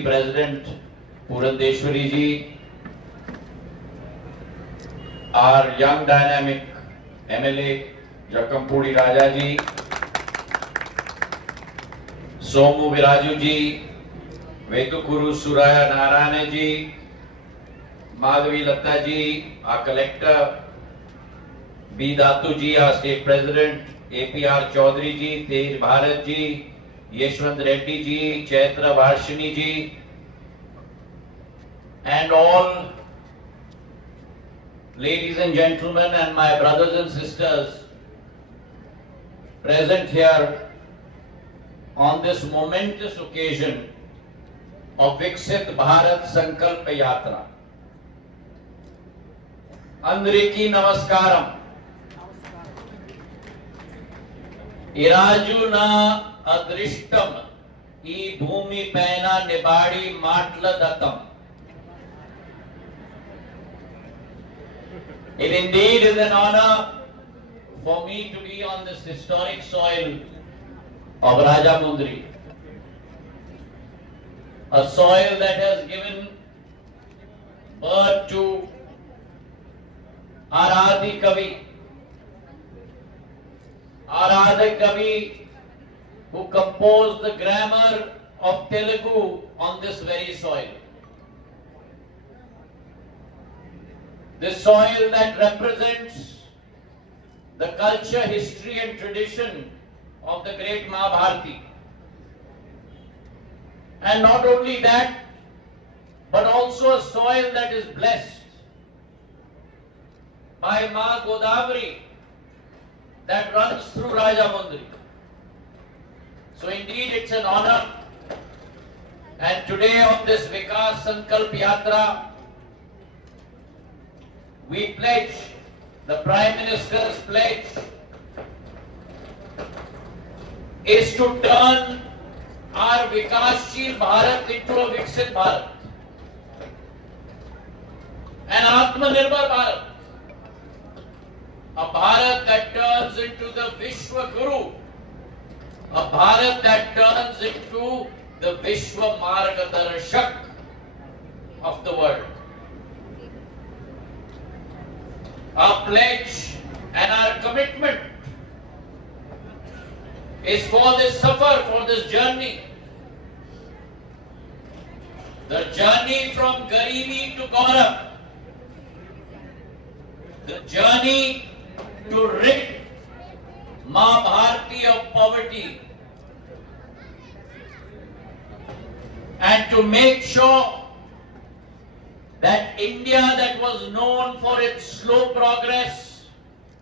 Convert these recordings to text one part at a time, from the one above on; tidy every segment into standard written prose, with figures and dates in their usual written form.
President Purandeshwari ji, our young dynamic MLA Jakampudi Raja ji, Somu Viraju ji, Vetukuru Suraya Narayana ji, Madhavi Latta ji, our collector, B. Datu ji, our state president, APR Chaudhary ji, Tej Bharat ji, Yeshwant Reddy ji, Chaitra Varshini ji, and all ladies and gentlemen and my brothers and sisters present here on this momentous occasion of Viksit Bharat Sankalp Yatra. Andriki Namaskaram. Irajuna Adrishtam E Bhumi Paina Nibadi Matla Datam. It indeed is an honor for me to be on this historic soil of Rajamundry, a soil that has given birth to our Adi Kavi, who composed the grammar of Telugu on this very soil. This soil that represents the culture, history and tradition of the great Mahabharati. And not only that, but also a soil that is blessed by Ma Godavari that runs through Rajamundry. So indeed it's an honor, and today on this Vikas Sankalp Yatra, we pledge, the Prime Minister's pledge is to turn our Vikasshil Bharat into a Viksit Bharat, an Atmanirbhar Bharat, a Bharat that turns into the Vishwa Guru, a Bharat that turns into the Vishwa Margadarshak of the world. Our pledge and our commitment is for this safar, for this journey. The journey from Garibi to Gaurav. The journey to rid Ma Bharati of poverty. And to make sure that India, that was known for its slow progress,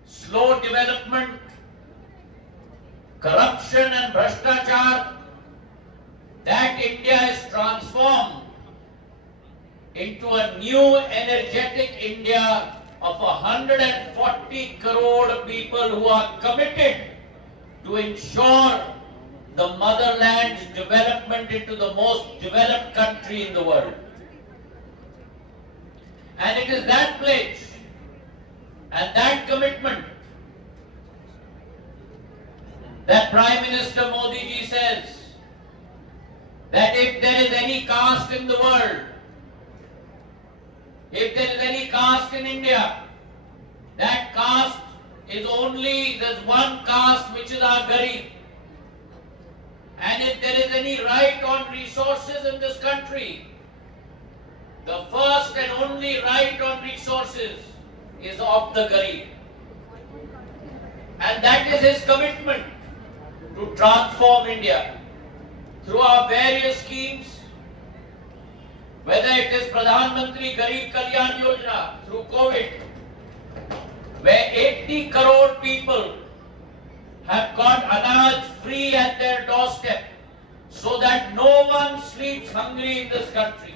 slow development, corruption and bhrashtachar, that India is transformed into a new energetic India of 140 crore people who are committed to ensure the motherland's development into the most developed country in the world. And it is that pledge and that commitment that Prime Minister Modi ji says that if there is any caste in the world, if there is any caste in India, that caste is only, there's one caste which is our Garib. And if there is any right on resources in this country, the first and only right on resources is of the Garib. And that is his commitment to transform India through our various schemes, whether it is Pradhan Mantri Garib Kalyan Yojana through COVID, where 80 crore people have got Anaj free at their doorstep so that no one sleeps hungry in this country.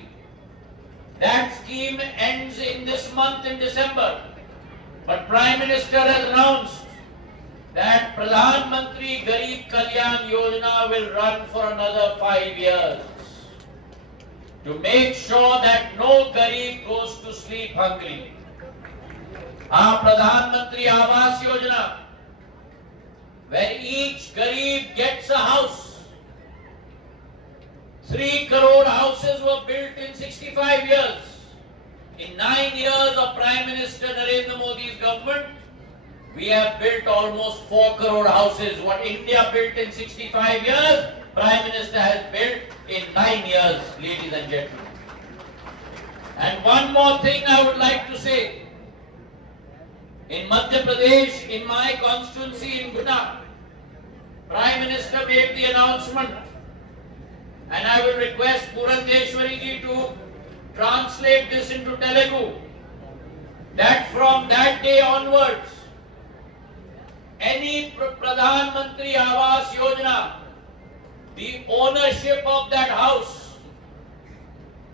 That scheme ends in this month in December. But Prime Minister has announced that Pradhan Mantri Garib Kalyan Yojana will run for another 5 years to make sure that no Garib goes to sleep hungry. Our Pradhan Mantri Awas Yojana, where each Garib gets a house, 3 crore houses were built in 65 years. In 9 years of Prime Minister Narendra Modi's government, we have built almost 4 crore houses. What India built in 65 years, Prime Minister has built in 9 years, ladies and gentlemen. And one more thing I would like to say. In Madhya Pradesh, in my constituency in Guna, Prime Minister made the announcement, and I will request Purandeshwari ji to translate this into Telugu, that from that day onwards, any Pradhan Mantri Awas Yojana, the ownership of that house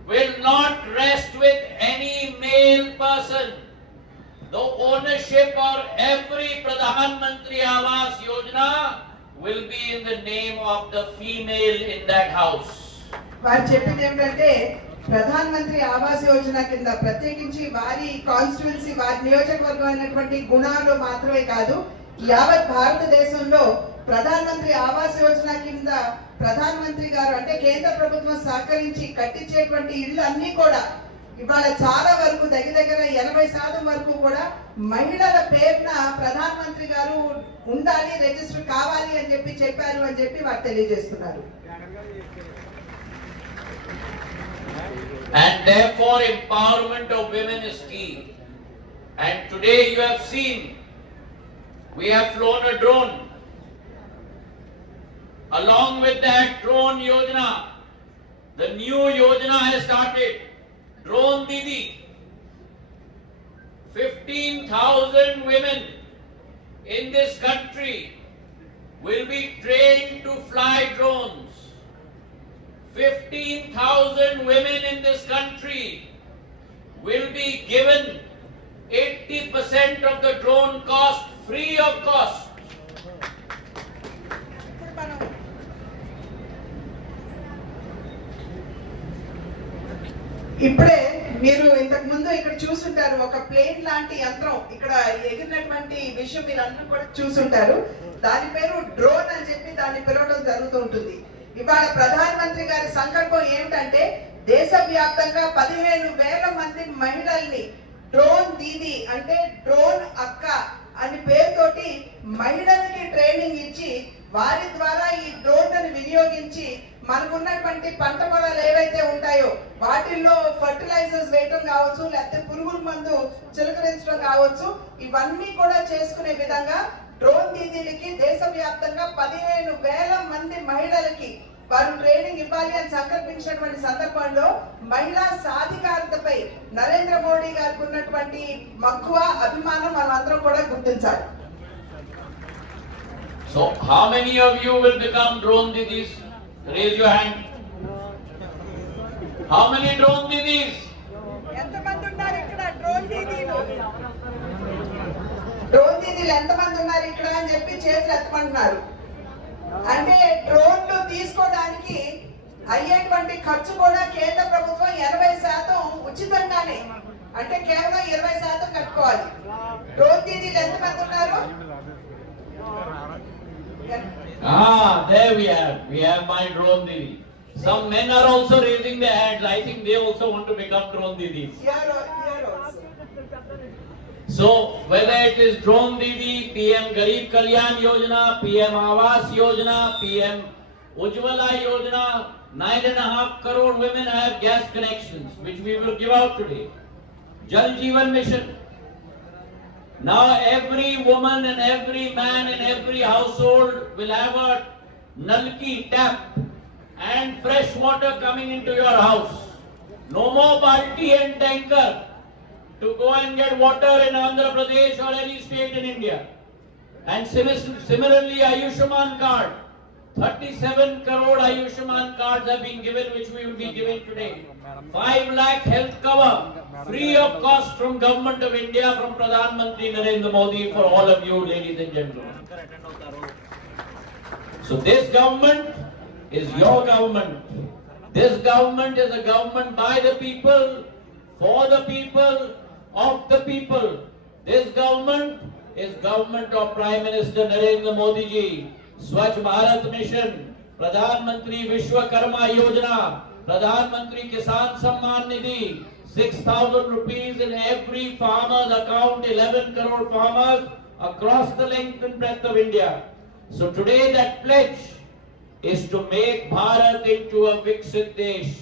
will not rest with any male person. The ownership of every Pradhan Mantri Awas Yojana will be in the name of the female in that house. వారు చెప్పింది ఏమిటంటే ప్రధాన్ మంత్రి ఆవాస్ యోజన కింద ప్రత్యేకించి వారి constituency వారి నియోజకవర్గం అయినటువంటి గుణాలు మాత్రమే కాదు, యావత్ భారతదేశంలో ప్రధాన మంత్రి ఆవాస్ యోజన కింద ప్రధాన మంత్రి గారు అంటే కేంద్ర ప్రభుత్వం సహకరించి కట్టించేటువంటి ఇళ్ళు అన్ని కూడా ఇవాళ చాలా వరకు దగ్గర 80% వరకు కూడా మహిళల పేరున ప్రధాన మంత్రి గారు ఉండాలి, రిజిస్టర్ కావాలి అని చెప్పారు అని చెప్పి వారు తెలియజేస్తున్నారు. And therefore empowerment of women is key. And today you have seen, we have flown a drone. Along with that drone yojana, the new yojana has started. Drone Didi. 15,000 women in this country will be trained to fly drones. 15,000 women in this country will be given 80% of the drone cost free of cost. ఇప్పుడే మీరు ఇంతకు ముందు ఇక్కడ చూసుంటారు ఒక plane లాంటి యంత్రం ఇక్కడ ఎగిరినటువంటి విషయం మీరు అందరూ కూడా చూసుంటారు. దాని పేరు డ్రోన్ అని చెప్పి దాన్ని పిలవడం జరుగుతూ ఉంటుంది. ఇవాళ ప్రధాన మంత్రి గారి సంకల్పం ఏమిటంటే దేశవ్యాప్తంగా 15,000 మంది మహిళల్ని డ్రోన్ దీది అంటే డ్రోన్ అక్క అని పేరుతోటి మహిళలకి ట్రైనింగ్ ఇచ్చి వారి ద్వారా ఈ డ్రోన్ వినియోగించి మనకున్నటువంటి పంట పొలాలు ఏవైతే ఉంటాయో వాటిల్లో ఫర్టిలైజర్స్ వేయటం కావచ్చు, లేకపోతే పురుగుల మందు చిలకరించడం కావచ్చు, ఇవన్నీ కూడా చేసుకునే విధంగా డ్రోన్ దీదీలకి దేశవ్యాప్తంగా 15,000 మంది మహిళలకి వారు ట్రైనింగ్ ఇవ్వాలి అని సంకల్పించినటువంటి సందర్భంలో మహిళా సాధికారతపై నరేంద్ర మోడీ గారికి ఉన్నటువంటి మక్కువ అభిమానం మనం అందరం కూడా గుర్తించాలి. So how many of you will become drone didis? Raise your hand. How many drone didis? ఎంతమంది ఉన్నారు ఇక్కడ డ్రోన్ దీదీలు? డ్రోన్ దీదీలు ఎంతమంది ఉన్నారు ఇక్కడ అని చెప్పి చేతులు ఎత్తమంటున్నారు. అంటే డ్రోన్లు తీసుకోవడానికి అయ్యేటువంటి ఖర్చు కూడా కేంద్ర ప్రభుత్వం 80% ఉచితంగానే, అంటే కేవలం 20% కట్టుకోవాలి. డ్రోన్ దీదీలు ఎంతమంది ఉన్నారు? There we have my drone didi. Some men are also raising their hands. I think they also want to become drone didis. Here also. So whether it is drone didi, PM Garib Kalyan Yojana, PM Awas Yojana, PM Ujjwala Yojana, 9.5 crore women have gas connections, which we will give out today. Jal Jeevan Mission. Now every woman and every man in every household will have a nalki tap and fresh water coming into your house. No more balti and tanker to go and get water in Andhra Pradesh or any state in India. And similarly Ayushman card, 37 crore Ayushman cards have been given, which we will be giving today. 5 lakh health cover free of cost from Government of India, from Pradhan Mantri Narendra Modi, for all of you, ladies and gentlemen. So this government is your government. This government is a government by the people, for the people, of the people. This government is government of Prime Minister Narendra Modi ji. Swachh Bharat Mission, प्रधानमंत्री विश्वकर्मा योजना, प्रधानमंत्री किसान Samman Nidhi, 6,000 rupees in every farmer's account, 11 crore farmers across the length and breadth of India. So today that pledge is to make Bharat into a Viksit Desh.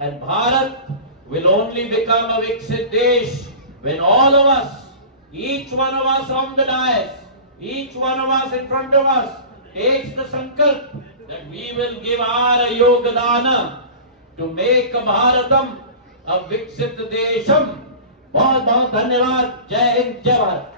And Bharat will only become a Viksit Desh when all of us, each one of us on the dais, each one of us in front of us, takes the sankalp that we will give our yogadana to make a Bharatam a Viksit Desham. बहुत बहुत धन्यवाद. जय हिंद, जय भारत.